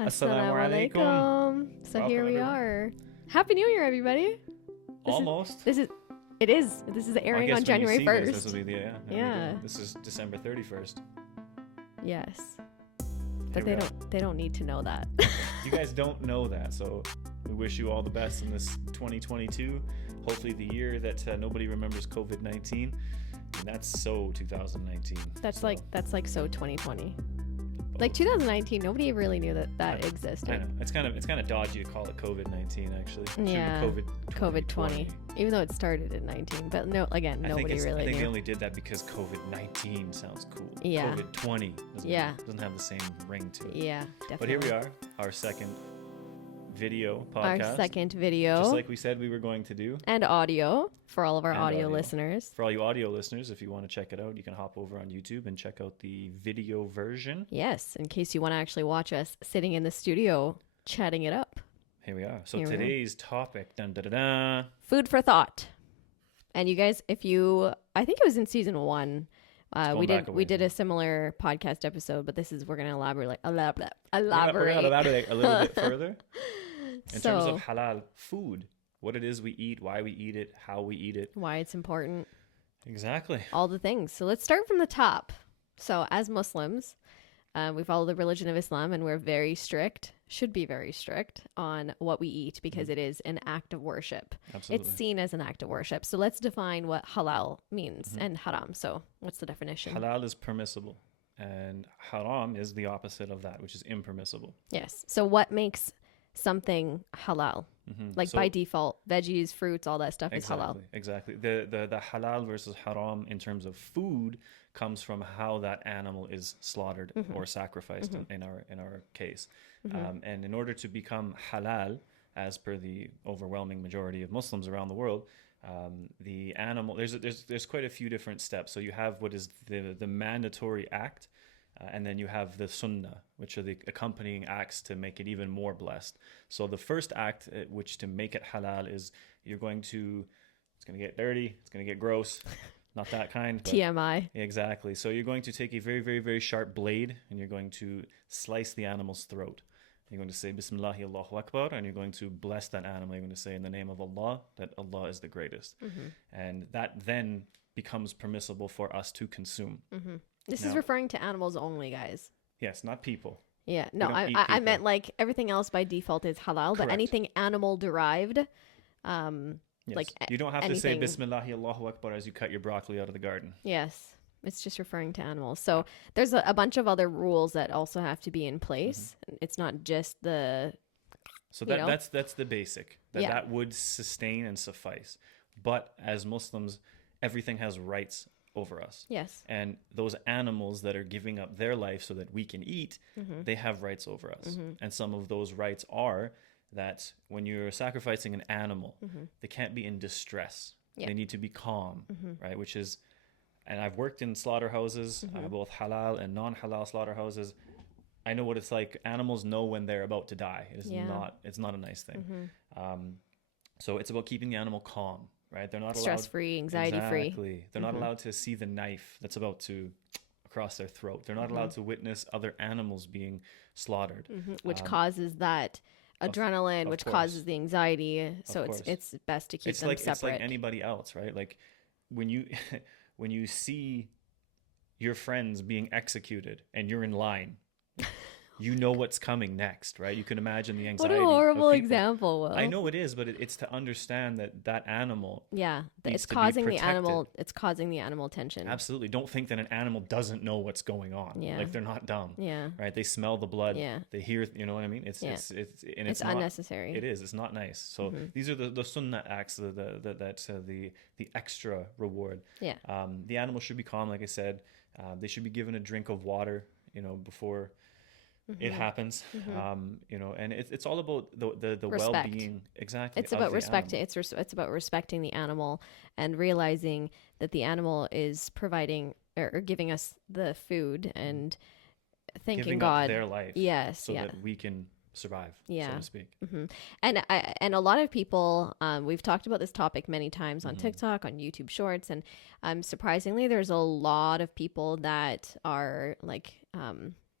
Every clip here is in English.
Assalamu alaikum. So Welcome, here we everyone. are. Happy New Year, everybody. Almost. This is airing I guess on January when you see 1st. This will be the there we Yeah. go. This is December 31st. Yes. Here But we are. they don't need to know that. You guys don't know that, so we wish you all the best in this 2022. Hopefully the year that nobody remembers COVID-19. And that's so 2019. That's So, like so 2020. Like 2019, nobody really knew that existed. I know. It's kind of dodgy to call it COVID-19 actually. It should be Yeah. COVID 20, even though it started in 19. But no, again, nobody really I think knew. they only did that because COVID-19 sounds cool. Yeah. COVID-20 doesn't have the same ring to it. Yeah, definitely. But here we are, our second video Our podcast. second video. Just like we said we were going to do. And audio for all of our And audio audio. listeners. For all you audio listeners, if you want to check it out, you can hop over on YouTube and check out the video version. Yes, in case you want to actually watch us sitting in the studio chatting it up. Here we are. So Here we are. today's topic, dun, da, da, da. Food for thought. And you guys, I think it was in season 1. going We back a did ways, a yeah. similar podcast episode, but we're going to elaborate. We're gonna elaborate a little bit further in terms So, of halal food, what it is we eat, why we eat it, how we eat it. why it's important, Exactly. all the things. So let's start from the top. So as Muslims, we follow the religion of Islam, and we're very strict, should be very strict on what we eat because it is an act of worship. Absolutely. It's seen as an act of worship. So let's define what halal means and haram. So what's the definition? Halal is permissible, and haram is the opposite of that, which is impermissible. Yes. So what makes something halal? Like So- by default, veggies, fruits, all that stuff is halal. Exactly. The halal versus haram in terms of food comes from how that animal is slaughtered or sacrificed in our case. And in order to become halal, as per the overwhelming majority of Muslims around the world, the animal there's quite a few different steps. So you have what is the mandatory act. And then you have the sunnah, which are the accompanying acts to make it even more blessed. So the first act, which to make it halal, is it's going to get dirty, it's going to get gross, not that kind. But TMI. exactly. So you're going to take a very, very, very sharp blade, and you're going to slice the animal's throat. You're going to say Bismillahi Allahu Akbar, and you're going to bless that animal. You're going to say in the name of Allah that Allah is the greatest. And that then becomes permissible for us to consume. This is Now- referring to animals only, guys. Yes, not people. Yeah, no, don't eat I people. meant like everything else by default is halal, but Correct. anything animal derived, Yes. like You don't have to say anything- Bismillahi Allahu Akbar as you cut your broccoli out of the garden. yes, it's just referring to animals. So there's a bunch of other rules that also have to be in place. It's not just the So You know? that's the basic. Yeah. That would sustain and suffice. But as Muslims, everything has rights over us. yes, And those animals that are giving up their life so that we can eat, Mm-hmm. they have rights over us. And some of those rights are that when you're sacrificing an animal, they can't be in distress. Mm-hmm. Yeah. They need to be calm, right? Which is, and I've worked in slaughterhouses, Mm-hmm. both halal and non-halal slaughterhouses. I know what it's like. Animals know when they're about to die. It's Yeah. it's not a nice thing. So it's about keeping the animal calm, right? They're not allowed stress-free, anxiety-free. Exactly. They're not allowed to see the knife that's about to across their throat. They're not allowed to witness other animals being slaughtered. which causes that adrenaline, of which course. causes the anxiety. So course. it's best to keep It's them like separate. it's like anybody else, right? Like when you when you see your friends being executed and you're in line, you know what's coming next, right? You can imagine the what anxiety. a of horrible people. example, Will. I know it is, but it's to understand that animal. Yeah, needs it's to be causing the protected. animal. It's causing the animal tension. Absolutely. Don't think that an animal doesn't know what's going on. Yeah. Like they're not dumb. Yeah. Right. They smell the blood. Yeah. They hear, you know what I mean? It's Yeah. it's It's unnecessary. It is. It's not nice. So these are the sunnah acts, the extra reward. Yeah. The animal should be calm, like I said. They should be given a drink of water, before it happens. And it's all about the Respect. well-being. Exactly. It's of about the respecting. animal. It's about respecting the animal and realizing that the animal is providing or giving us the food and thanking Giving God. up their life. Yes, So yeah. that we can survive, so Yeah. to speak. And a lot of people, we've talked about this topic many times on TikTok, on YouTube Shorts, and surprisingly, there's a lot of people that are like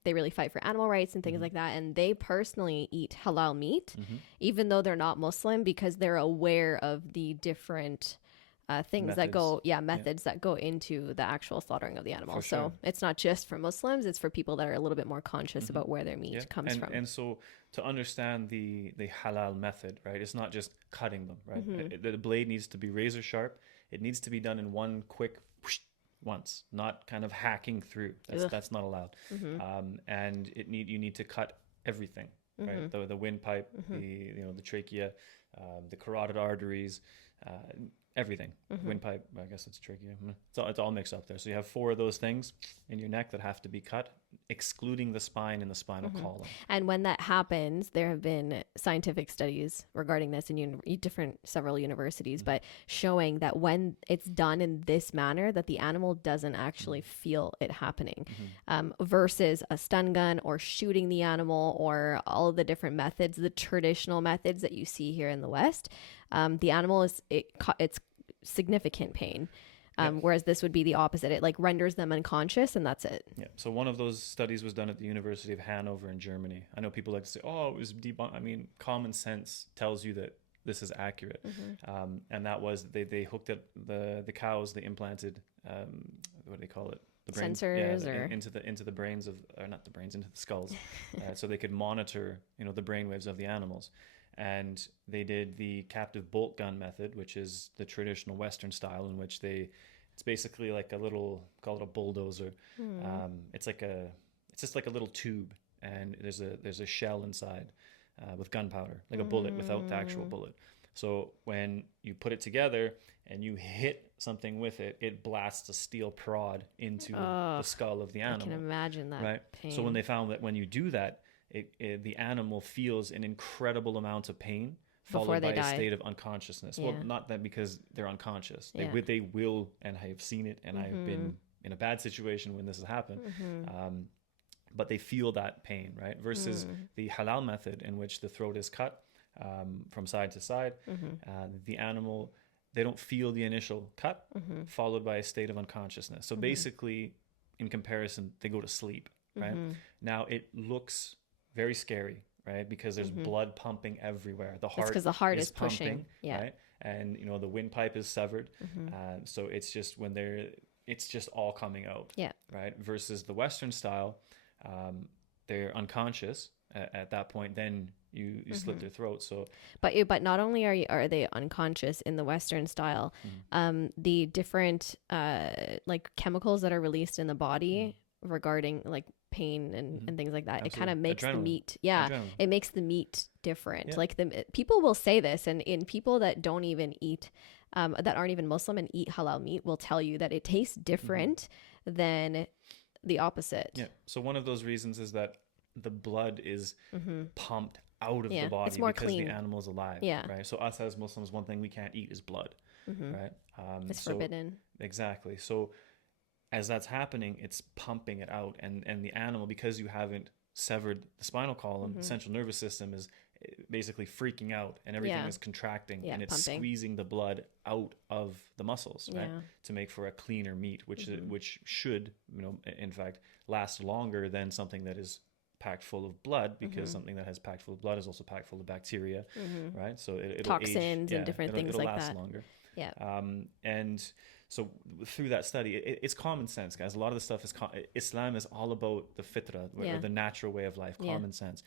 they really fight for animal rights and things like that. And they personally eat halal meat, even though they're not Muslim, because they're aware of the different things that go, methods that go into the actual slaughtering of the animal. For So sure. it's not just for Muslims, it's for people that are a little bit more conscious about where their meat comes from. And so to understand the halal method, right, it's not just cutting them, right? The blade needs to be razor sharp. It needs to be done in one quick whoosh, once, not kind of hacking through. That's not allowed. And you need to cut everything, right? The windpipe, the trachea, the carotid arteries, everything. Windpipe, I guess it's trachea. It's all mixed up there. So you have 4 of those things in your neck that have to be cut, excluding the spine and the spinal column. And when that happens, there have been scientific studies regarding this in several universities, but showing that when it's done in this manner, that the animal doesn't actually feel it happening, versus a stun gun or shooting the animal or all of the different methods, the traditional methods that you see here in the West. The animal it's significant pain. Whereas this would be the opposite. It like renders them unconscious and that's it. Yeah. So one of those studies was done at the University of Hanover in Germany. I know people like to say, oh, it was debunked. I mean, common sense tells you that this is accurate. And that was, they hooked up the cows, they implanted, what do they call it? The brain, sensors into the brains of, or not the brains, into the skulls. So they could monitor, the brainwaves of the animals. And they did the captive bolt gun method, which is the traditional Western style in which it's basically like a little, call it a bulldozer. It's just like a little tube, and there's a shell inside with gunpowder, like a bullet without the actual bullet. So when you put it together and you hit something with it, it blasts a steel prod into the skull of the animal. I can imagine that. Right. Pain. So when they found that when you do that, the animal feels an incredible amount of pain followed by a state of unconsciousness. Well, not that because they're unconscious. They will, and I have seen it, and I have been in a bad situation when this has happened. But they feel that pain, right? Versus the halal method, in which the throat is cut from side to side. The animal, they don't feel the initial cut followed by a state of unconsciousness. So basically, in comparison, they go to sleep, right? Now, it looks very scary, right? Because there's blood pumping everywhere. The heart, because the heart is pumping, pushing, right? And the windpipe is severed. So it's just it's just all coming out, right? Versus the Western style, they're unconscious at that point. Then you slit their throat. So, but not only are they unconscious in the Western style, the different like chemicals that are released in the body regarding like pain and things like that. Absolutely. It kind of makes the meat it makes the meat different. Like people will say this, and in people that don't even eat that aren't even Muslim and eat halal meat will tell you that it tastes different than the opposite. So one of those reasons is that the blood is pumped out of the body it's more because clean. the animal's alive, right? So us as Muslims, one thing we can't eat is blood, right? It's forbidden. Exactly. So as that's happening, it's pumping it out, and the animal, because you haven't severed the spinal column, the central nervous system is basically freaking out, and everything is contracting, and it's pumping, squeezing the blood out of the muscles, right, to make for a cleaner meat, which should, in fact, last longer than something that is packed full of blood, because something that has packed full of blood is also packed full of bacteria, right? So it'll toxins age, and different things it'll like last that. Longer. And so through that study, it's common sense, guys. A lot of the stuff is Islam is all about the fitra, or the natural way of life, common sense.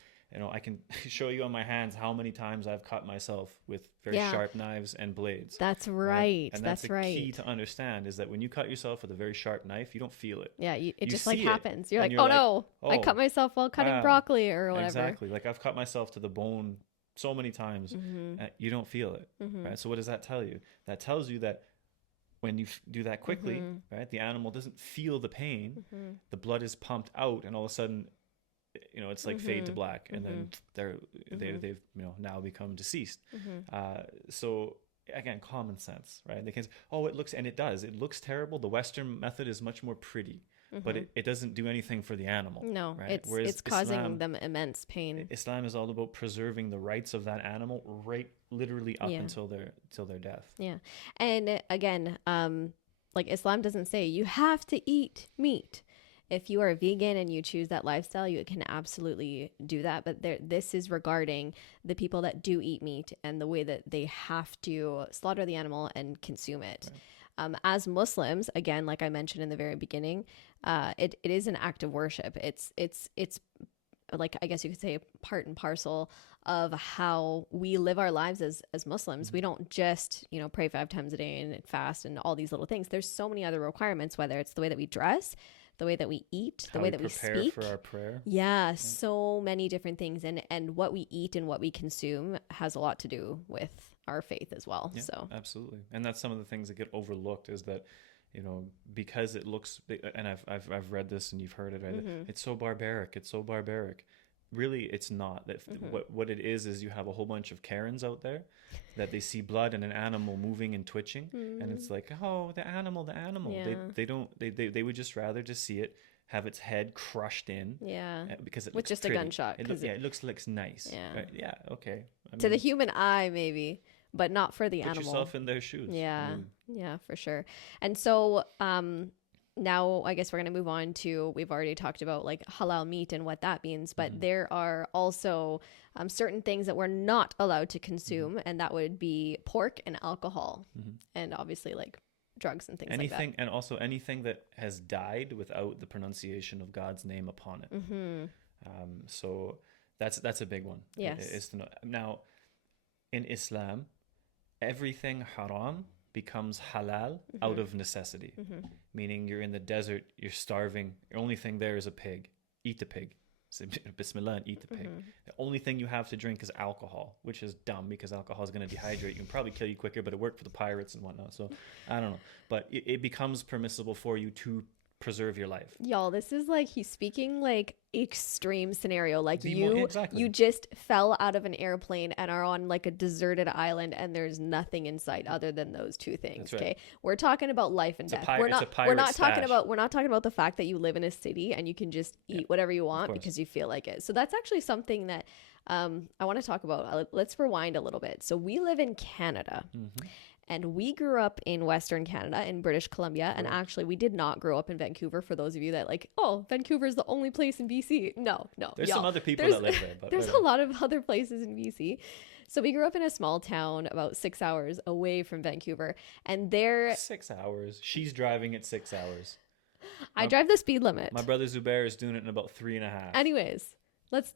I can show you on my hands how many times I've cut myself with very sharp knives and blades. That's right. And that's the key to understand, is that when you cut yourself with a very sharp knife, you don't feel it. Yeah, it just like happens. You're like, oh no, I cut myself while cutting broccoli or whatever. Exactly. Like I've cut myself to the bone so many times, and you don't feel it, right? So what does that tell you? That tells you that when you do that quickly, right, the animal doesn't feel the pain, the blood is pumped out, and all of a sudden, it's like fade to black, and then they've now become deceased. So again, common sense, right? They can say, oh, it looks terrible. The Western method is much more pretty, but it doesn't do anything for the animal. No, right? it's causing them immense pain. Islam is all about preserving the rights of that animal, right, literally up until their death. Yeah, and again, like Islam doesn't say you have to eat meat. if you are vegan and you choose that lifestyle, you can absolutely do that. But this is regarding the people that do eat meat and the way that they have to slaughter the animal and consume it. Right. As Muslims, again, like I mentioned in the very beginning, it is an act of worship. It's like, I guess you could say, part and parcel of how we live our lives as Muslims. We don't just, pray 5 times a day and fast and all these little things. There's so many other requirements, whether it's the way that we dress, the way that we eat, the way that we speak. For our prayer. Yeah, so many different things. And what we eat and what we consume has a lot to do with our faith as well. Yeah, so absolutely. And that's some of the things that get overlooked, is that, because it looks, and I've read this and you've heard it, right? Mm-hmm. It's so barbaric. Really, it's not. That what it is you have a whole bunch of Karens out there that they see blood and an animal moving and twitching, and it's like, oh, the animal. Yeah. They would just rather just see it, have its head crushed in, because it with looks just pretty. A gunshot. It looks nice. Yeah, right? Yeah, okay. To the human eye, maybe, but not for the animal. Put yourself in their shoes. Yeah, yeah, for sure. And so, now I guess we're going to move on to, we've already talked about like halal meat and what that means, but there are also certain things that we're not allowed to consume, and that would be pork and alcohol, and obviously like drugs and things like that. And also anything that has died without the pronunciation of God's name upon it. So that's a big one. Yes. Is to know. Now, in Islam, everything haram becomes halal out of necessity, meaning you're in the desert, you're starving, the only thing there is a pig. Eat the pig. Say Bismillah and eat the pig. The only thing you have to drink is alcohol, which is dumb because alcohol is going to dehydrate you and probably kill you quicker, but it worked for the pirates and whatnot. So I don't know, but it becomes permissible for you to preserve your life. Y'all, this is like, he's speaking like extreme scenario, like Exactly. you just fell out of an airplane and are on like a deserted island and there's nothing in sight other than those two things. Right. Okay, we're talking about life and death. We're not talking about the fact that you live in a city and you can just eat whatever you want because you feel like it. So that's actually something that I want to talk about. Let's rewind a little bit. So we live in Canada. And we grew up in Western Canada, in British Columbia. And actually, we did not grow up in Vancouver, for those of you that like, oh, Vancouver is the only place in BC. No. There's some other people that live there. But there's a lot of other places in BC. So we grew up in a small town about 6 hours away from Vancouver. And there... 6 hours? She's driving at 6 hours. I drive the speed limit. My brother Zubair is doing it in about 3.5. Anyways, let's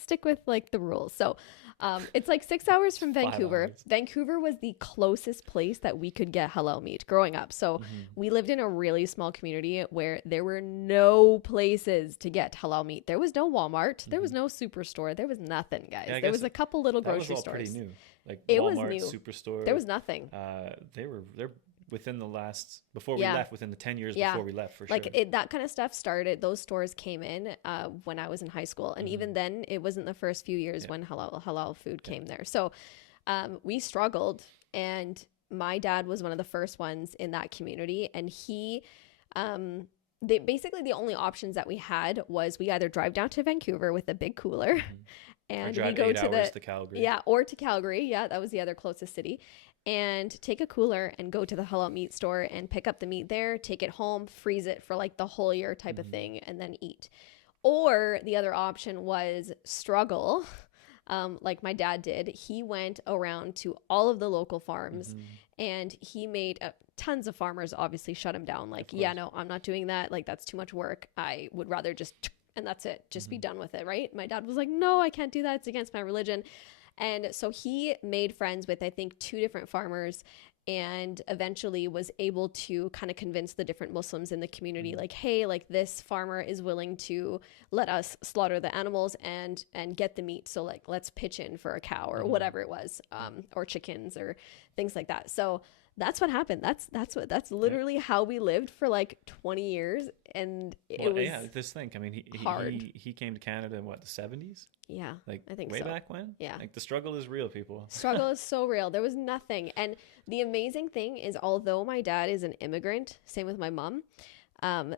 stick with like the rules. So... it's like 6 hours from Vancouver. Vancouver was the closest place that we could get halal meat growing up. So we lived in a really small community where there were no places to get halal meat. There was no Walmart. There was no superstore. There was nothing, guys. Yeah, there was a couple little grocery stores. Pretty new. Like it Walmart, was new. Superstore. There was nothing. They're within the last, before we left, within the 10 years before we left, for sure. Like that kind of stuff started, those stores came in when I was in high school. And even then, it wasn't the first few years when halal food came there. So we struggled, and my dad was one of the first ones in that community. And he, basically the only options that we had was we either drive down to Vancouver with a big cooler and we go to Calgary. Yeah, or to Calgary. Yeah, that was the other closest city. And take a cooler and go to the halal meat store and pick up the meat there, take it home, freeze it for like the whole year type of thing, and then eat. Or the other option was struggle, like my dad did. He went around to all of the local farms and he made tons of farmers obviously shut him down. Like, yeah, no, I'm not doing that. Like, that's too much work. I would rather just, and that's it. Just be done with it, right? My dad was like, no, I can't do that. It's against my religion. And so he made friends with, I think, 2 different farmers, and eventually was able to kind of convince the different Muslims in the community, like, hey, like this farmer is willing to let us slaughter the animals and get the meat. So like, let's pitch in for a cow or whatever it was, or chickens or things like that. So that's what happened. That's literally how we lived for like 20 years. And it was this thing. I mean, he came to Canada in what, the 70s? Yeah, like I think way back when. Yeah, like the struggle is real, people. Struggle is so real. There was nothing, and the amazing thing is, although my dad is an immigrant, same with my mom,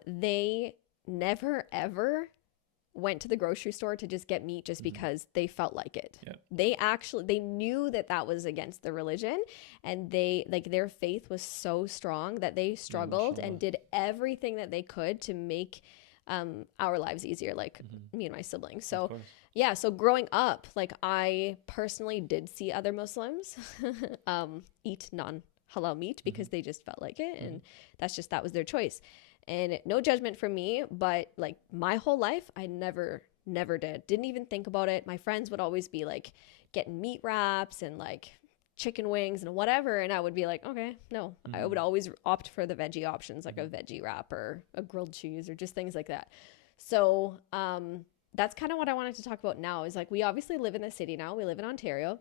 they never ever went to the grocery store to just get meat just because they felt like it. Yeah. They knew that was against the religion, and their faith was so strong that they struggled and did everything that they could to make our lives easier, like me and my siblings. Of So course. yeah, so growing up, like I personally did see other Muslims eat non-halal meat because they just felt like it, and that was their choice. And no judgment from me, but like my whole life, I never didn't even think about it. My friends would always be like getting meat wraps and like chicken wings and whatever, and I would be like, okay, no. I would always opt for the veggie options, like a veggie wrap or a grilled cheese or just things like that. So that's kind of what I wanted to talk about now, is like we obviously live in the city now. We live in Ontario.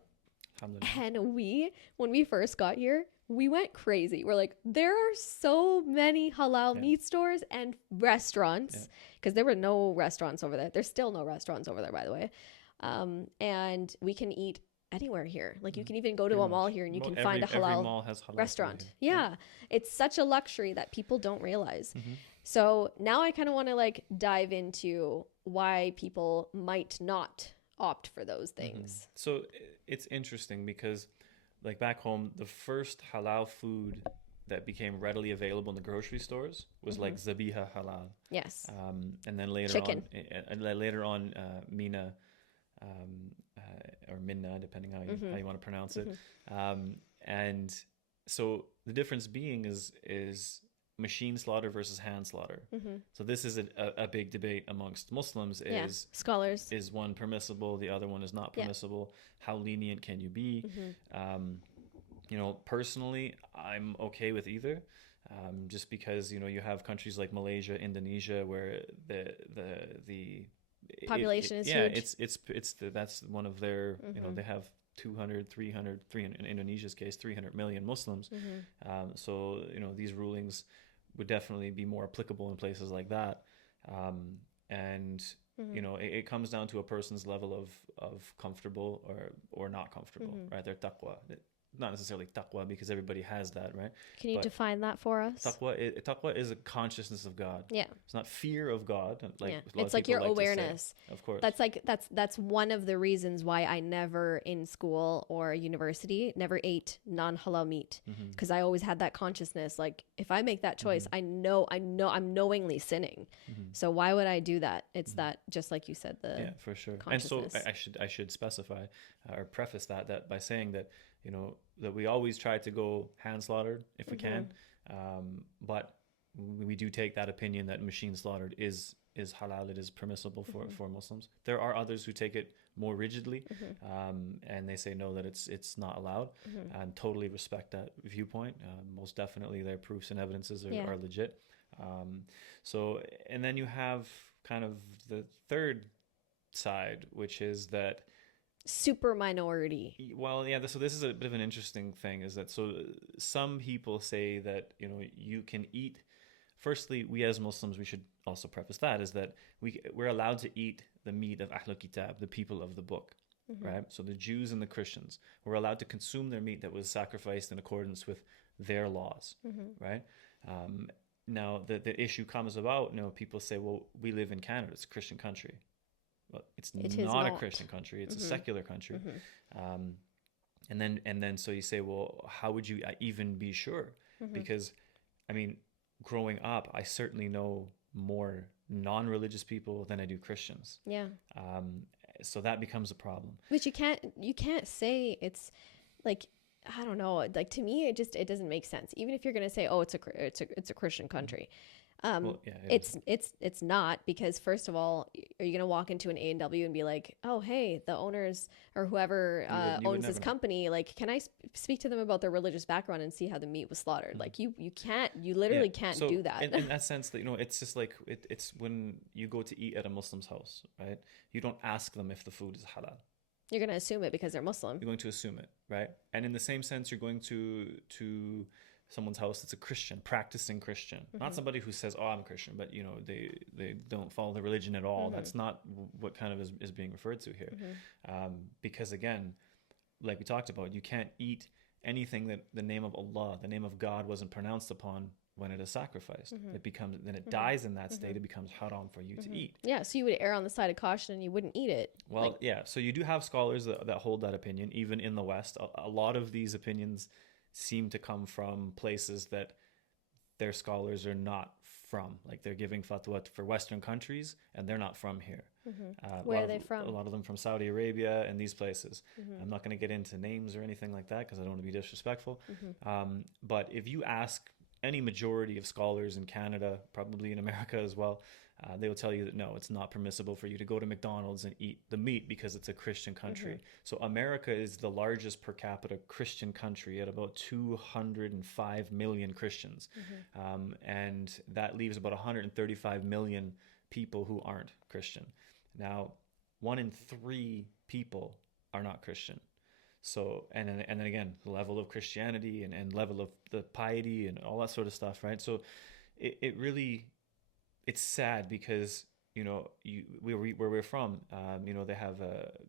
And when we first got here, we went crazy. We're like, there are so many halal meat stores and restaurants, because there were no restaurants over there. There's still no restaurants over there, by the way. And we can eat anywhere here. Like you can even go to a mall here and you can find a halal mall has halal restaurant. food, Yeah. It's such a luxury that people don't realize. So now I kind of want to like dive into why people might not opt for those things. So it's interesting because like back home, the first halal food that became readily available in the grocery stores was like zabiha halal. Yes. And then Chicken. later on, Mina, or Minna, depending how you want to pronounce it. And so the difference being is machine slaughter versus hand slaughter. So this is a big debate amongst Muslims, is scholars. Is one permissible, the other one is not permissible? How lenient can you be? You know, personally, I'm okay with either. Just because, you know, you have countries like Malaysia, Indonesia, where the population is huge. It's that's one of their, you know, they have 300 in Indonesia's case 300 million Muslims. So, you know, these rulings would definitely be more applicable in places like that. And you know, it comes down to a person's level of comfortable or not comfortable, right? Their taqwa. Not necessarily taqwa, because everybody has that, right? Can you define that for us? Taqwa is a consciousness of God. Yeah. It's not fear of God. Like it's like your awareness. Of course. That's one of the reasons why I never in school or university never ate non-halal meat, because I always had that consciousness. Like if I make that choice, I know I'm knowingly sinning. So why would I do that? It's that, just like you said, for sure. And so I should specify or preface that by saying that, you know, that we always try to go hand slaughtered if we can, but we do take that opinion that machine slaughtered is halal, it is permissible for Muslims. There are others who take it more rigidly, and they say no, that it's not allowed, and totally respect that viewpoint. Most definitely their proofs and evidences are legit. So, and then you have kind of the third side, which is that super minority. Well, yeah, so this is a bit of an interesting thing, is that so some people say that, you know, you can eat. Firstly, we as Muslims, we should also preface that, is that we're allowed to eat the meat of Ahlul Kitab, the people of the book, right? So the Jews and the Christians, we're allowed to consume their meat that was sacrificed in accordance with their laws, right? Now the issue comes about, you know, people say, well, we live in Canada, it's a Christian country. Well, it's not a Christian country, it's a secular country. And then so you say, well, how would you even be sure? Because I mean, growing up, I certainly know more non-religious people than I do Christians. Yeah. So that becomes a problem. But you can't say it's like, I don't know, like to me it doesn't make sense. Even if you're going to say, oh, it's a Christian country. It's not, because first of all, are you going to walk into an A&W and be like, oh, hey, the owners or whoever owns this company, like, can I speak to them about their religious background and see how the meat was slaughtered? Like you literally can't do that. In that sense, that, you know, it's just like it's when you go to eat at a Muslim's house, right? You don't ask them if the food is halal. You're going to assume it because they're Muslim. You're going to assume it, right? And in the same sense, you're going to someone's house that's a Christian, practicing Christian, not somebody who says, oh, I'm a Christian, but, you know, they don't follow the religion at all. That's not what kind of is being referred to here. Because again, like we talked about, you can't eat anything that the name of Allah, the name of God, wasn't pronounced upon when it is sacrificed. It becomes, then it dies in that state, it becomes haram for you to eat. Yeah, so you would err on the side of caution and you wouldn't eat it. Well, yeah, so you do have scholars that hold that opinion, even in the West. A lot of these opinions seem to come from places that their scholars are not from. Like they're giving fatwa for Western countries, and they're not from here. Where are they from? A lot of them from Saudi Arabia and these places. I'm not going to get into names or anything like that because I don't want to be disrespectful. But if you ask any majority of scholars in Canada, probably in America as well, they will tell you that no, it's not permissible for you to go to McDonald's and eat the meat because it's a Christian country. So America is the largest per capita Christian country at about 205 million Christians. And that leaves about 135 million people who aren't Christian. Now, 1 in 3 people are not Christian. So, and then again, the level of Christianity and level of the piety and all that sort of stuff, right? So it really, it's sad because, you know, where we're from, you know, they have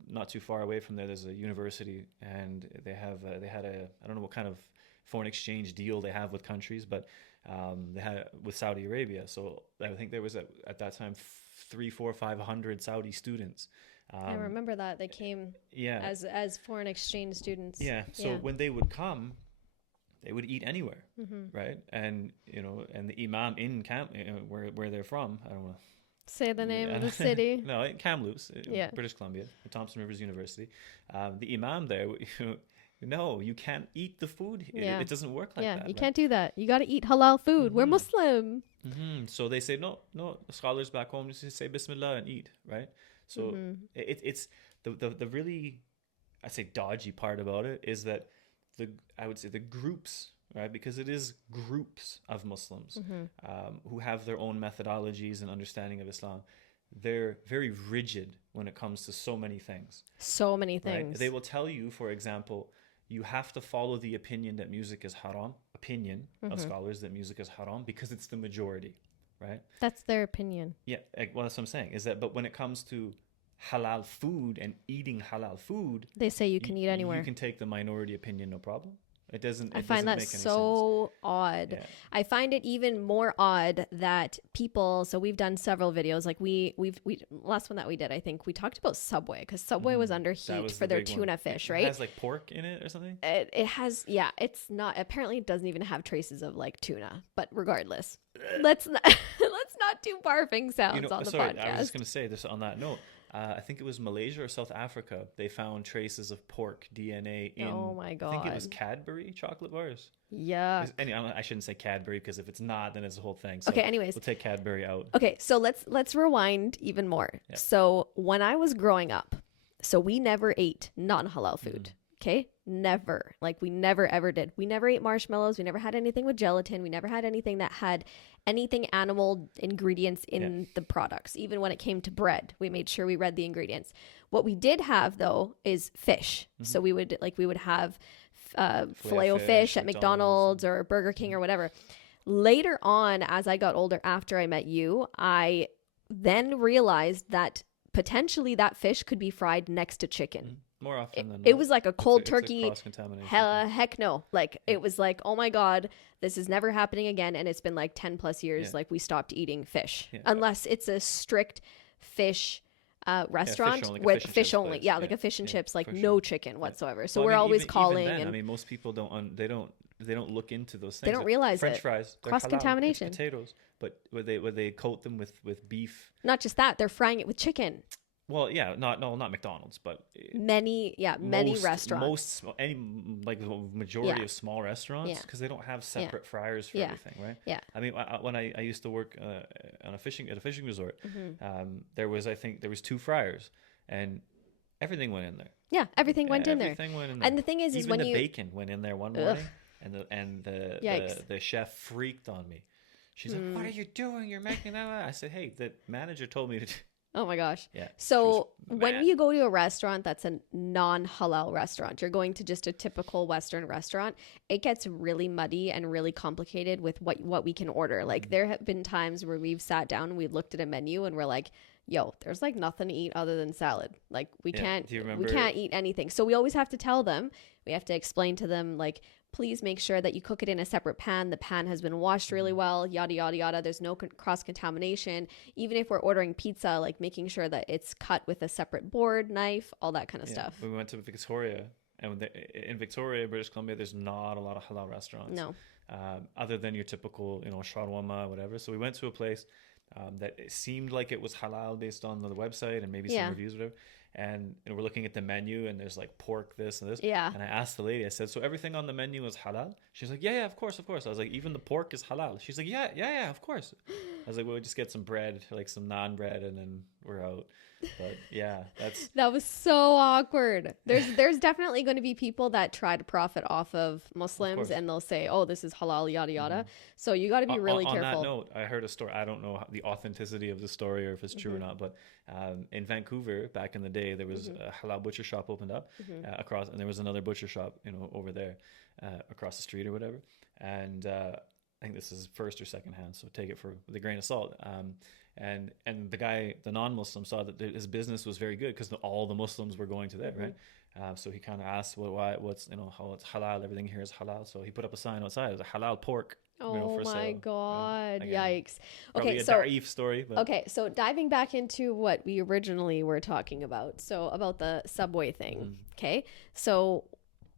not too far away from there's a university, and they had I don't know what kind of foreign exchange deal they have with countries, but they had with Saudi Arabia. So I think there was at that time 300, 400, 500 Saudi students. I remember that they came as foreign exchange students. So when they would come, they would eat anywhere, right? And you know, and the imam in camp, where they're from, I don't want to say the name of the city. No, Kamloops, British Columbia, Thompson Rivers University. The imam there, no, you can't eat the food. It doesn't work like that. You can't do that. You got to eat halal food. We're Muslim. So they say no. Scholars back home just say Bismillah and eat, right? So it's the really, I'd say, dodgy part about it is that I would say the groups, right? Because it is groups of Muslims who have their own methodologies and understanding of Islam. They're very rigid when it comes to so many things. So many things. Right? They will tell you, for example, you have to follow the opinion that music is haram, of scholars that music is haram, because it's the majority, right? That's their opinion. Yeah, well, that's what I'm saying, is that, but when it comes to halal food and eating halal food, they say you can eat anywhere. You can take the minority opinion, no problem. It doesn't. I find that so odd. Yeah. I find it even more odd that people. So we've done several videos. Like we last one that we did, I think we talked about Subway, because Subway was under heat for their tuna fish, right? It has like pork in it or something. It has, yeah. It's not. Apparently, it doesn't even have traces of like tuna. But regardless, let's not do barfing sounds on the podcast. I was just gonna say this on that note. I think it was Malaysia or South Africa. They found traces of pork DNA in. Oh my god! I think it was Cadbury chocolate bars. Yeah. Anyway, I shouldn't say Cadbury, because if it's not, then it's the whole thing. So okay. Anyways, we'll take Cadbury out. Okay, so let's rewind even more. Yeah. So when I was growing up, so we never ate non-halal food. Okay, never. Like we never ever did. We never ate marshmallows. We never had anything with gelatin. We never had anything that had anything animal ingredients in the products. Even when it came to bread, we made sure we read the ingredients. What we did have though is fish. So we would have Filet-O-Fish at McDonald's or Burger King or whatever. Later on, as I got older, after I met you, I then realized that potentially that fish could be fried next to chicken. More often than not. It was like a cold turkey. It's a cross-contamination. Heck no. Like it was like, oh my God, this is never happening again. And it's been like 10 plus years. Like we stopped eating fish unless it's a strict fish restaurant with fish only. Yeah, like a fish and chips, like no chicken whatsoever. So we're always calling. Even then, I mean, most people they don't look into those things. They don't realize French fries, cross-contamination. Potatoes, but would they coat them with beef? Not just that, they're frying it with chicken. Well, yeah, not McDonald's, but many restaurants. Any like the majority of small restaurants, because they don't have separate fryers for everything, right? Yeah. I mean, when I used to work at a fishing resort, there was 2 fryers, and everything went in there. Yeah, everything went in there. And the thing is even when the bacon went in there one morning, and the chef freaked on me. She's like, "What are you doing? You're making that?" I said, "Hey, the manager told me to." Oh my gosh. Yeah. So when you go to a restaurant that's a non-halal restaurant, you're going to just a typical Western restaurant, it gets really muddy and really complicated with what we can order. Like there have been times where we've sat down and we've looked at a menu and we're like, yo, there's like nothing to eat other than salad. Like we can't eat anything. So we always have to tell them, we have to explain to them like, please make sure that you cook it in a separate pan. The pan has been washed really well, yada, yada, yada. There's no cross-contamination. Even if we're ordering pizza, like making sure that it's cut with a separate board, knife, all that kind of stuff. We went to Victoria And in Victoria, British Columbia, there's not a lot of halal restaurants. No. Other than your typical, shawarma, whatever. So we went to a place that it seemed like it was halal based on the website and maybe some reviews, whatever. And we're looking at the menu, and there's like pork, this and this. Yeah. And I asked the lady, I said, so everything on the menu is halal? She's like, yeah, of course. I was like, even the pork is halal? She's like, yeah, of course. I was like, well, we just get some bread, like some naan bread, and then we're out. But yeah, that was so awkward. There's definitely going to be people that try to profit off of Muslims, and they'll say, oh, this is halal, yada yada. Mm-hmm. So you got to be really careful. On that note, I heard a story. I don't know the authenticity of the story or if it's true or not, but in Vancouver back in the day, there was a halal butcher shop opened up across, and there was another butcher shop over there across the street or whatever. And I think this is first or second hand, so take it with a grain of salt. And the guy, the non-Muslim, saw that his business was very good because all the Muslims were going to there, right? So he kind of asked, what's how it's halal, everything here is halal. So he put up a sign outside, it was a halal pork. Oh for my sale. God! Again, yikes. Okay, so da'if story. But. Okay, so diving back into what we originally were talking about, so about the Subway thing. Okay, so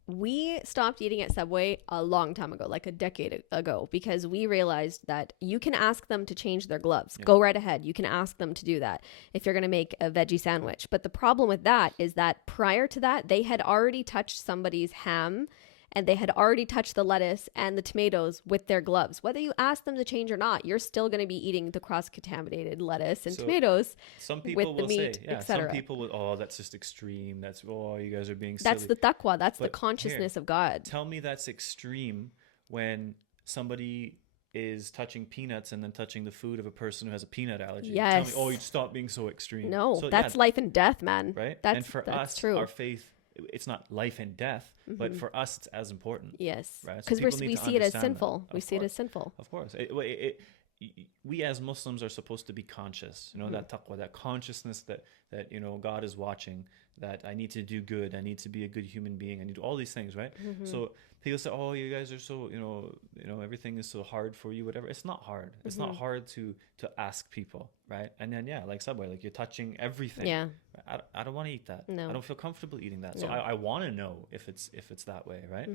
we stopped eating at Subway a long time ago, like a decade ago, because we realized that you can ask them to change their gloves. Go right ahead. You can ask them to do that if you're going to make a veggie sandwich. But the problem with that is that prior to that, they had already touched somebody's ham, and they had already touched the lettuce and the tomatoes with their gloves. Whether you ask them to change or not, you're still going to be eating the cross-contaminated lettuce and tomatoes. Some people will meat, say, some people will, that's just extreme. That's, you guys are being silly. That's the taqwa. That's the consciousness of God. Tell me that's extreme when somebody is touching peanuts and then touching the food of a person who has a peanut allergy. Yes. Tell me, you'd stop being so extreme. No, so, that's life and death, man. Right? And for us, true. Our faith, it's not life and death, but for us, it's as important. Yes. Right? Because we see it as sinful. We see it as sinful. Of course. We as Muslims are supposed to be conscious, that taqwa, that consciousness that God is watching, that I need to do good. I need to be a good human being. I need to do all these things, right? So people say, you guys are so, everything is so hard for you, whatever. It's not hard. It's not hard to ask people, right? And then, like Subway, like you're touching everything. Yeah. I don't want to eat that. No. I don't feel comfortable eating that. So I want to know if it's that way, right?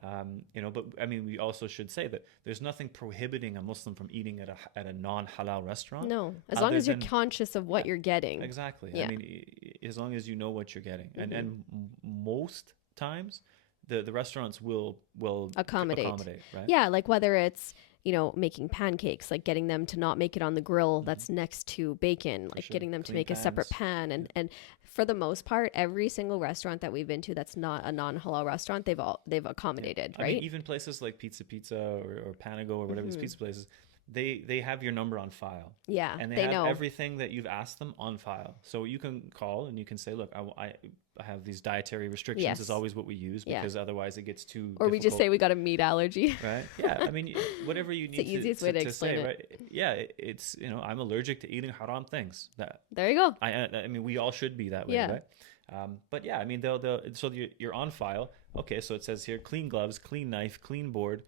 But I mean, we also should say that there's nothing prohibiting a Muslim from eating at a non-halal restaurant. No, as long as you're conscious of what you're getting. Exactly. Yeah. I mean, as long as you know what you're getting. And most times the restaurants will accommodate, right? Yeah, like whether it's making pancakes, like getting them to not make it on the grill that's next to bacon, like getting them to make a separate pan. And for the most part, every single restaurant that we've been to that's not a non-halal restaurant, they've accommodated, right? I mean, even places like Pizza or Panago or whatever these pizza places, they have your number on file. Yeah, and they have know everything that you've asked them on file. So you can call and you can say, look, I have these dietary restrictions. Yes. Is always what we use because otherwise it gets too difficult. We just say we got a meat allergy. Right? Yeah. I mean, whatever you need it's the easiest way to explain say, it. Right? Yeah. It's, I'm allergic to eating haram things. There you go. I mean, we all should be that way, right? But yeah, I mean, so you're on file. Okay. So it says here, clean gloves, clean knife, clean board,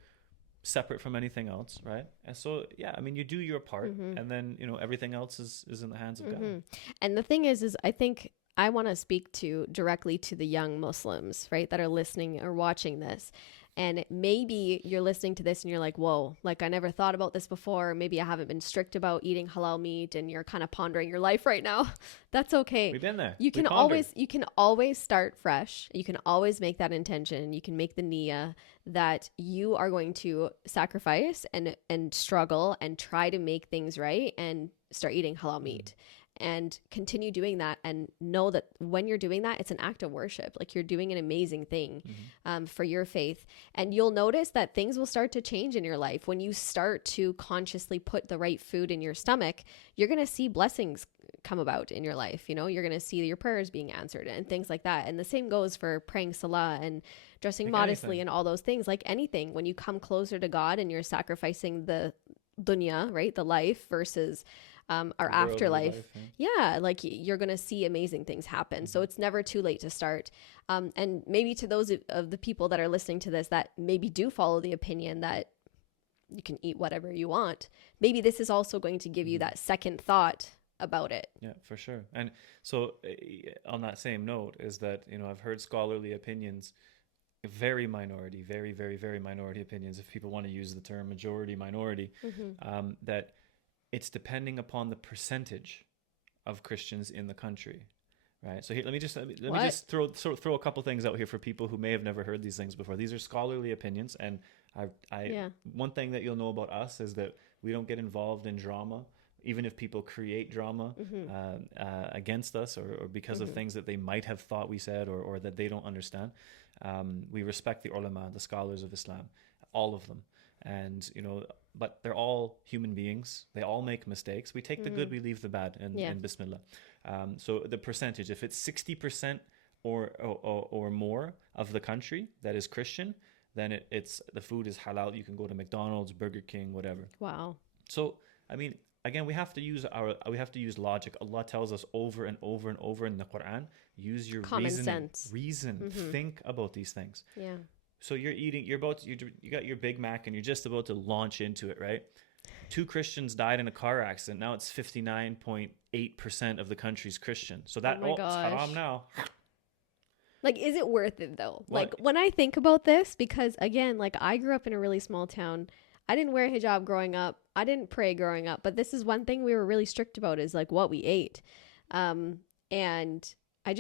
separate from anything else, right? And so I mean, you do your part, and then everything else is in the hands of God. And the thing is I think I want to speak directly to the young Muslims, right, that are listening or watching this. And maybe you're listening to this and you're like, whoa, like I never thought about this before. Maybe I haven't been strict about eating halal meat, and you're kind of pondering your life right now. That's okay. We've been there. You can always start fresh. You can always make that intention. You can make the niyyah that you are going to sacrifice and struggle and try to make things right and start eating halal meat. And continue doing that, and know that when you're doing that, it's an act of worship. Like you're doing an amazing thing for your faith. And you'll notice that things will start to change in your life. When you start to consciously put the right food in your stomach, you're going to see blessings come about in your life. You're going to see your prayers being answered and things like that. And the same goes for praying salah and dressing modestly and all those things. Like anything, when you come closer to God and you're sacrificing the dunya, right, the life versus our afterlife, like you're gonna see amazing things happen. So it's never too late to start. And maybe to those of the people that are listening to this that maybe do follow the opinion that you can eat whatever you want, maybe this is also going to give you that second thought about it. Yeah, for sure. And so on that same note is that, I've heard scholarly opinions, very minority, very, very, very minority opinions, if people want to use the term majority, minority, that it's depending upon the percentage of Christians in the country. Right. So here, let me just throw a couple things out here for people who may have never heard these things before. These are scholarly opinions, and one thing that you'll know about us is that we don't get involved in drama, even if people create drama against us or because of things that they might have thought we said or that they don't understand. We respect the ulama, the scholars of Islam, all of them, and but they're all human beings. They all make mistakes. We take the good, we leave the bad, and Bismillah. So the percentage, if it's 60% or more of the country that is Christian, then it's the food is halal. You can go to McDonald's, Burger King, whatever. Wow. So I mean, again, we have to use logic. Allah tells us over and over and over in the Quran, use your common sense. Think about these things. Yeah. So you got your Big Mac and you're just about to launch into it, right? 2 Christians died in a car accident. Now it's 59.8% of the country's Christian. So that it's haram now. Like, is it worth it though? What? Like, when I think about this, because again, like, I grew up in a really small town. I didn't wear hijab growing up. I didn't pray growing up. But this is one thing we were really strict about, is like what we ate. And I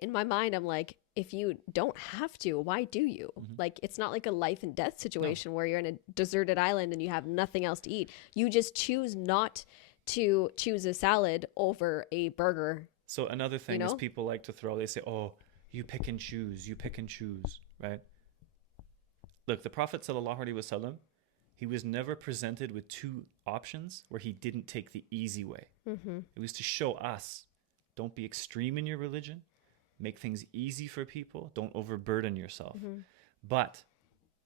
in my mind, I'm like, if you don't have to, why do you? Like, it's not like a life and death situation where you're in a deserted island and you have nothing else to eat. You just choose not to choose a salad over a burger. So another thing is people like to they say, oh, you pick and choose, right? Look, the Prophet ﷺ, he was never presented with 2 options where he didn't take the easy way. It was to show us, don't be extreme in your religion. Make things easy for people. Don't overburden yourself. But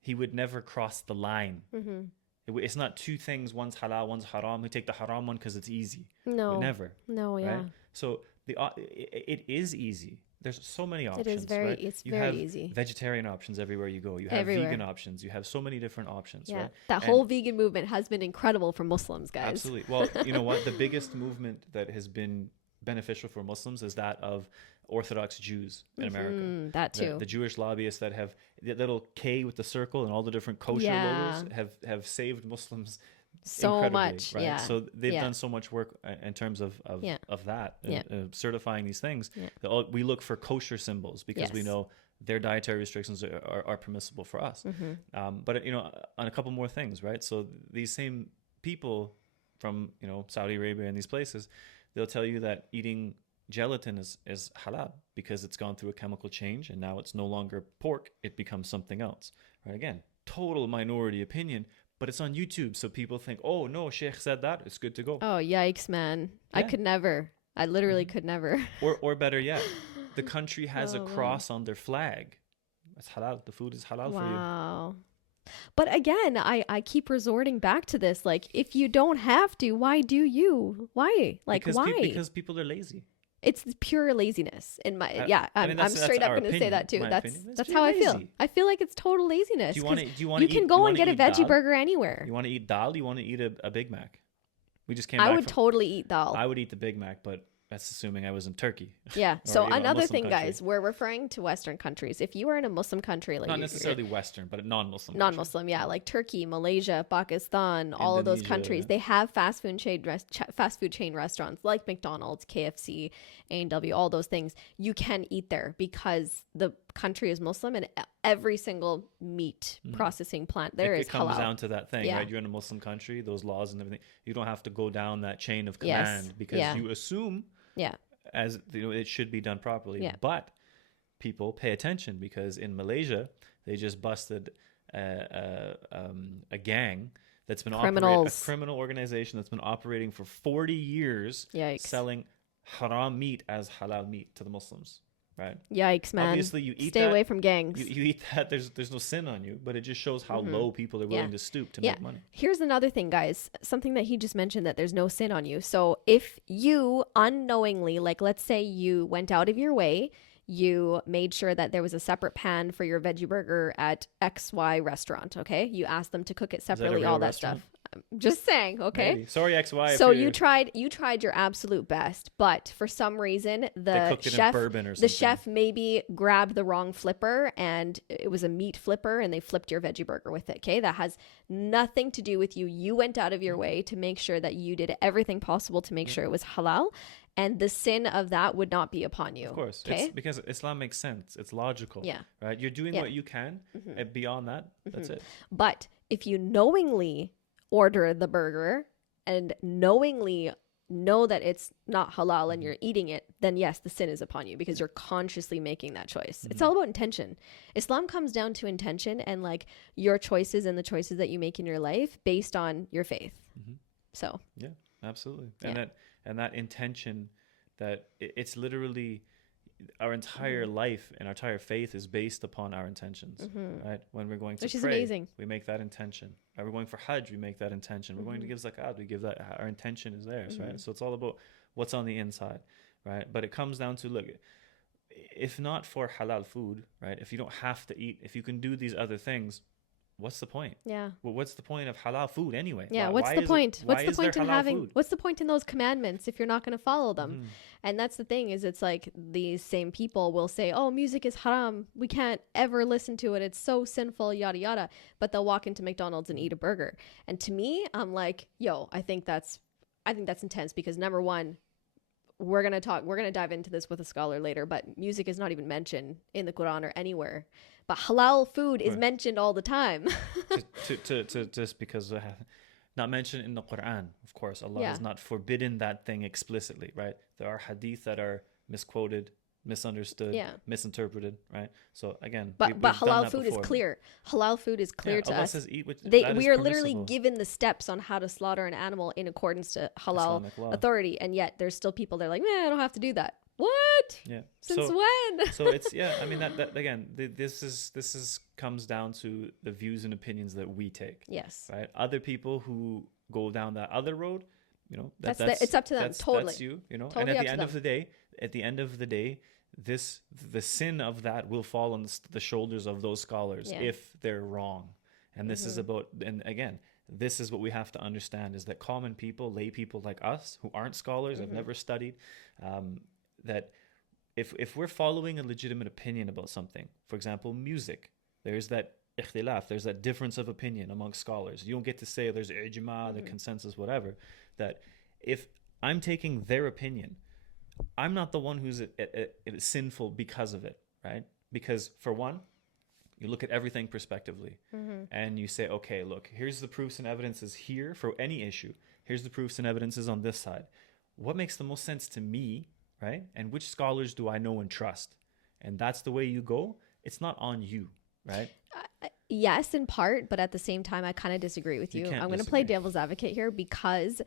he would never cross the line. It's not 2 things. One's halal, one's haram. We take the haram one because it's easy. No. Never. No, yeah. Right? So it is easy. There's so many options. It is very, right? it's you very have easy. Vegetarian options everywhere you go. You have vegan options. You have so many different options. Yeah. Right? That whole vegan movement has been incredible for Muslims, guys. Absolutely. Well, you know what? The biggest movement that has been beneficial for Muslims is that of Orthodox Jews in America. That too. The Jewish lobbyists that have the little K with the circle and all the different kosher logos have saved Muslims so much. Right? Yeah. So they've done so much work in terms of that, certifying these things. Yeah. We look for kosher symbols because we know their dietary restrictions are permissible for us. But on a couple more things, right? So these same people from Saudi Arabia and these places, they'll tell you that eating gelatin is halal because it's gone through a chemical change and now it's no longer pork, it becomes something else. Right? Again, total minority opinion, but it's on YouTube, so people think, oh no, Sheikh said that, it's good to go. Oh, yikes, man. Yeah. I could never. I literally could never. Or better yet, the country has a cross on their flag. It's halal. The food is halal for you. Wow. But again, I keep resorting back to this. Like, if you don't have to, why do you? Why? Like, why? Because people are lazy. It's pure laziness in my I'm straight up going to say that too. That's how I feel. I feel like it's total laziness. You can go and get a veggie burger anywhere. You want to eat dal? You want to eat a Big Mac? We just came I would totally eat dal. I would eat the Big Mac, but that's assuming I was in Turkey. Yeah. So another thing, guys, we're referring to Western countries. If you are in a Muslim country, like not necessarily Western, but a non-Muslim. Non-Muslim, yeah, like Turkey, Malaysia, Pakistan, all of those countries, they have fast food chain restaurants like McDonald's, KFC, A&W, all those things. You can eat there because the country is Muslim, and every single meat processing plant there is halal. It comes down to that thing, right? You're in a Muslim country, those laws and everything. You don't have to go down that chain of command because you assume. Yeah, as it should be done properly. Yeah. But people pay attention because in Malaysia they just busted a gang that's been a criminal organization that's been operating for 40 years, selling haram meat as halal meat to the Muslims. Right. Yikes, man. Obviously, you eat Stay away from gangs. You eat that. There's no sin on you, but it just shows how low people are willing to stoop to make money. Here's another thing, guys. Something that he just mentioned, that there's no sin on you. So if you unknowingly, like, let's say you went out of your way, you made sure that there was a separate pan for your veggie burger at XY restaurant. Okay, you asked them to cook it separately. All that stuff. Just saying, okay? Maybe. Sorry, XY. So you tried your absolute best, but for some reason the chef maybe grabbed the wrong flipper, and it was a meat flipper, and they flipped your veggie burger with it. Okay, that has nothing to do with you. You went out of your way to make sure that you did everything possible to make sure it was halal, and the sin of that would not be upon you. Of course, okay? It's because Islam makes sense. It's logical. Yeah, right. You're doing what you can, and beyond that, that's it. But if you knowingly order the burger and knowingly know that it's not halal and you're eating it, then yes, the sin is upon you because you're consciously making that choice. It's all about intention. Islam comes down to intention and like your choices and the choices that you make in your life based on your faith. So yeah, absolutely. And that intention, that it's literally our entire life and our entire faith is based upon our intentions, right? When we're going to Which pray, is amazing. We make that intention. We're going for Hajj, we make that intention. We're going to give zakat, we give that. Our intention is theirs, right? So it's all about what's on the inside, right? But it comes down to, look, if not for halal food, right? If you don't have to eat, if you can do these other things, what's the point? Yeah. Well, what's the point of halal food anyway? Yeah. What's the point? What's the point in having? What's the point in those commandments if you're not going to follow them? And that's the thing, is it's like these same people will say, "Oh, music is haram. We can't ever listen to it. It's so sinful, yada yada." But they'll walk into McDonald's and eat a burger. And to me, I'm like, "Yo, I think that's intense," because number one, we're going to dive into this with a scholar later, but music is not even mentioned in the Quran or anywhere. But halal food is mentioned all the time. to just because not mentioned in the Quran, of course, Allah has not forbidden that thing explicitly, right? There are hadith that are misquoted, misunderstood, misinterpreted, right? So again, but halal food is clear. Halal food is clear to Allah us. says eat we are literally given the steps on how to slaughter an animal in accordance to halal authority, and yet there's still people that are like, "Man, I don't have to do that." What? Yeah. Since when? So it's I mean that again, this comes down to the views and opinions that we take. Yes. Right. Other people who go down that other road, that's it's up to them. Totally. That's you. Totally, and at the end of the day, the sin of that will fall on the shoulders of those scholars if they're wrong. And this is about, and again, this is what we have to understand, is that common people, lay people like us who aren't scholars, have never studied, that if we're following a legitimate opinion about something, for example, music, there's that ikhtilaf, there's that difference of opinion amongst scholars. You don't get to say there's ijma, the consensus, whatever. That if I'm taking their opinion, I'm not the one who's sinful because of it, right? Because for one, you look at everything prospectively and you say, okay, look, here's the proofs and evidences here for any issue. Here's the proofs and evidences on this side. What makes the most sense to me, right? And which scholars do I know and trust? And that's the way you go. It's not on you, right? Yes, in part, but at the same time, I kind of disagree with you. I'm going to play devil's advocate here, because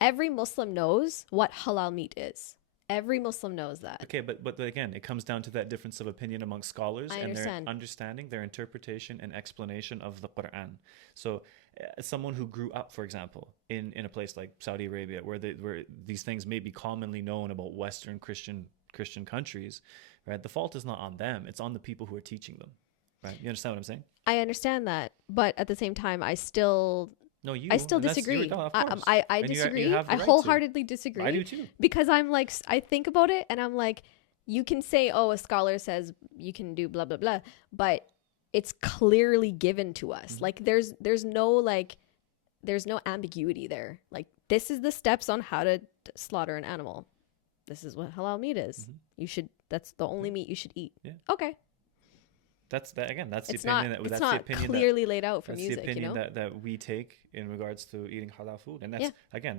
every Muslim knows what halal meat is. Every Muslim knows that. Okay, but again, it comes down to that difference of opinion among scholars and their understanding, their interpretation and explanation of the Quran. So someone who grew up, for example, in a place like Saudi Arabia, where these things may be commonly known about Western Christian countries, right? The fault is not on them. It's on the people who are teaching them, right? You understand what I'm saying? I understand that. But at the same time, I still disagree. I disagree. I wholeheartedly disagree. I do too. Because I'm like, I think about it and I'm like, you can say, oh, a scholar says you can do blah, blah, blah, but it's clearly given to us. Like there's no ambiguity there. Like, this is the steps on how to slaughter an animal. This is what halal meat is. That's the only meat you should eat. Yeah. Okay. That's the opinion. It's not clearly laid out for music. That's the opinion that we take in regards to eating halal food, and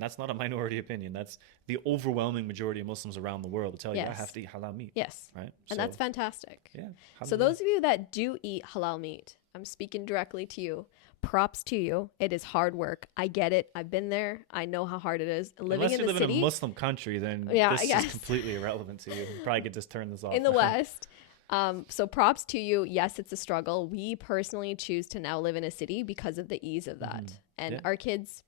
that's not a minority opinion. That's the overwhelming majority of Muslims around the world will tell you I have to eat halal meat. Yes, right, and that's fantastic. Yeah. So those of you that do eat halal meat, I'm speaking directly to you. Props to you. It is hard work. I get it. I've been there. I know how hard it is. Unless you live in a Muslim country, then this is completely irrelevant to you. You probably could just turn this off. In the West. So props to you. Yes, it's a struggle. We personally choose to now live in a city because of the ease of that. And our kids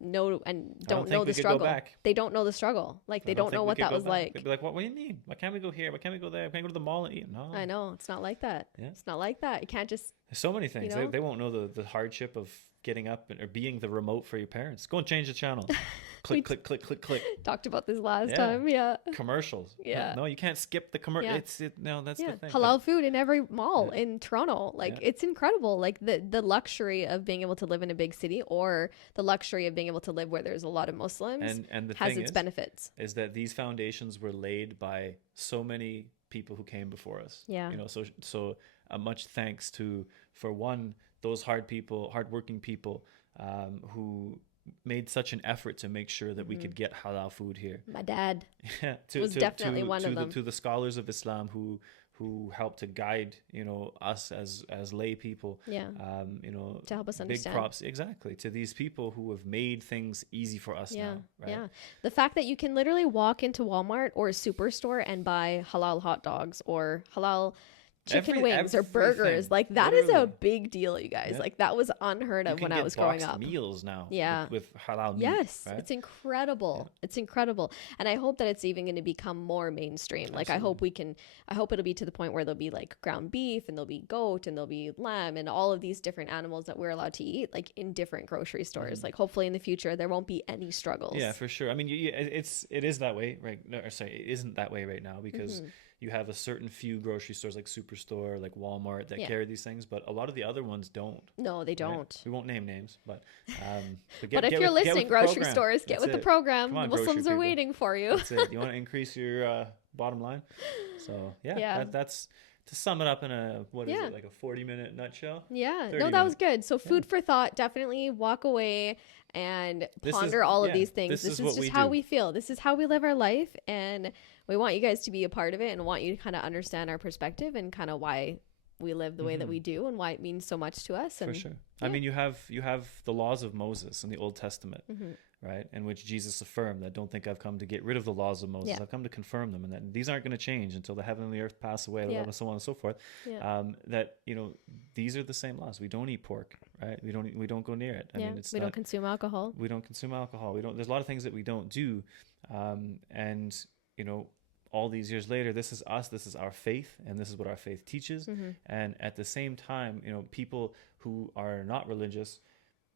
know and don't know the struggle. They don't know the struggle. Like, they don't know what that was like. They'd be like, what do you mean? Why can't we go here? Why can't we go there? Why can't we go to the mall and eat? No. I know. It's not like that. Yeah. It's not like that. You can't just... There's so many things. They won't know the hardship of getting up or being the remote for your parents. Go and change the channel. Click, click, click, click, click. Talked about this last time. Yeah. Commercials. Yeah. No, you can't skip the commercial. Yeah. That's the thing. Halal food in every mall in Toronto. Like it's incredible. Like the luxury of being able to live in a big city, or the luxury of being able to live where there's a lot of Muslims, and the has thing its benefits. Is that these foundations were laid by so many people who came before us. Yeah. You know, so much thanks to, for one, those hardworking people who made such an effort to make sure that we could get halal food here. My dad was definitely one of them. To the scholars of Islam who helped to guide, you know, us as lay people. Yeah. You know, to help us understand. Big props, exactly, to these people who have made things easy for us now. Right? Yeah. The fact that you can literally walk into Walmart or a superstore and buy halal hot dogs or halal chicken wings or burgers, like that is a big deal, you guys. Like that was unheard of when I was growing up. Meals now, with halal meat. Yes, right? it's incredible. It's incredible, and I hope that it's even going to become more mainstream. Like I hope it'll be to the point where there'll be like ground beef, and there'll be goat, and there'll be lamb, and all of these different animals that we're allowed to eat, like in different grocery stores. Like hopefully in the future there won't be any struggles. Yeah, for sure. I mean, it is that way, right? No, sorry, it isn't that way right now because. You have a certain few grocery stores like Superstore, like Walmart that carry these things, but a lot of the other ones don't. No, they don't. Right? We won't name names, but but if you're listening, grocery stores, get with the program. The Muslims are waiting for you. That's it. You want to increase your bottom line? So that's to sum it up in a is it, like a 40-minute nutshell? Yeah, no, that was good. So food for thought. Definitely walk away and ponder all of these things. This is just how we feel. This is how we live our life, and we want you guys to be a part of it and want you to kind of understand our perspective and kind of why we live the way that we do and why it means so much to us. And, for sure. I mean, you have the laws of Moses in the Old Testament, right? In which Jesus affirmed that don't think I've come to get rid of the laws of Moses. I've come to confirm them, and that these aren't going to change until the heaven and the earth pass away, and so on and so forth. That, you know, these are the same laws. We don't eat pork, right? We don't go near it. I mean, we don't consume alcohol. We don't consume alcohol. There's a lot of things that we don't do. And, you know, all these years later, this is us, this is our faith, and this is what our faith teaches. And at the same time, you know, people who are not religious,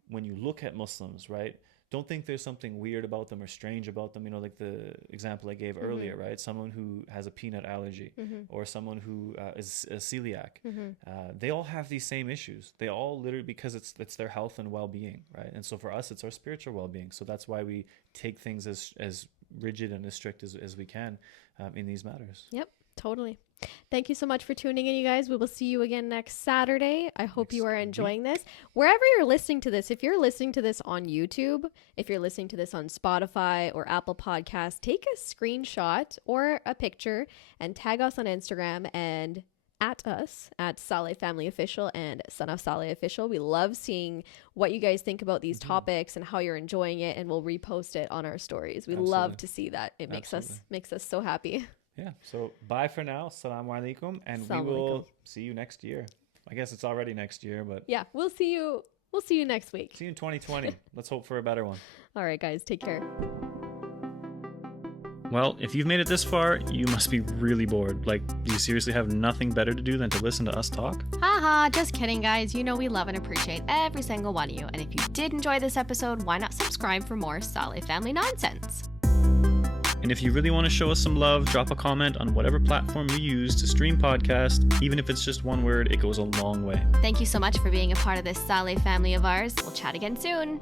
when you look at Muslims, right, don't think there's something weird about them or strange about them. You know, like the example I gave earlier, right? Someone who has a peanut allergy or someone who is a celiac. They all have these same issues. They all literally, because it's their health and well-being, right? And so for us, it's our spiritual well-being. So that's why we take things as rigid and as strict as we can in these matters. Yep, totally. Thank you so much for tuning in, you guys. We will see you again next Saturday. I hope you are enjoying this. Wherever you're listening to this, if you're listening to this on YouTube, if you're listening to this on Spotify or Apple Podcasts, take a screenshot or a picture and tag us on Instagram and at us at Saleh Family Official and Son of Saleh Official. We love seeing what you guys think about these topics and how you're enjoying it, and we'll repost it on our stories. We love to see that. It makes us so happy. Yeah. So bye for now. Assalamu alaikum, and we will see you next year. I guess it's already next year, but yeah, we'll see you next week. See you in 2020. Let's hope for a better one. All right, guys, take care. Well, if you've made it this far, you must be really bored. Like, do you seriously have nothing better to do than to listen to us talk? Haha, just kidding, guys. You know we love and appreciate every single one of you. And if you did enjoy this episode, why not subscribe for more Saleh Family nonsense? And if you really want to show us some love, drop a comment on whatever platform you use to stream podcast. Even if it's just one word, it goes a long way. Thank you so much for being a part of this Saleh family of ours. We'll chat again soon.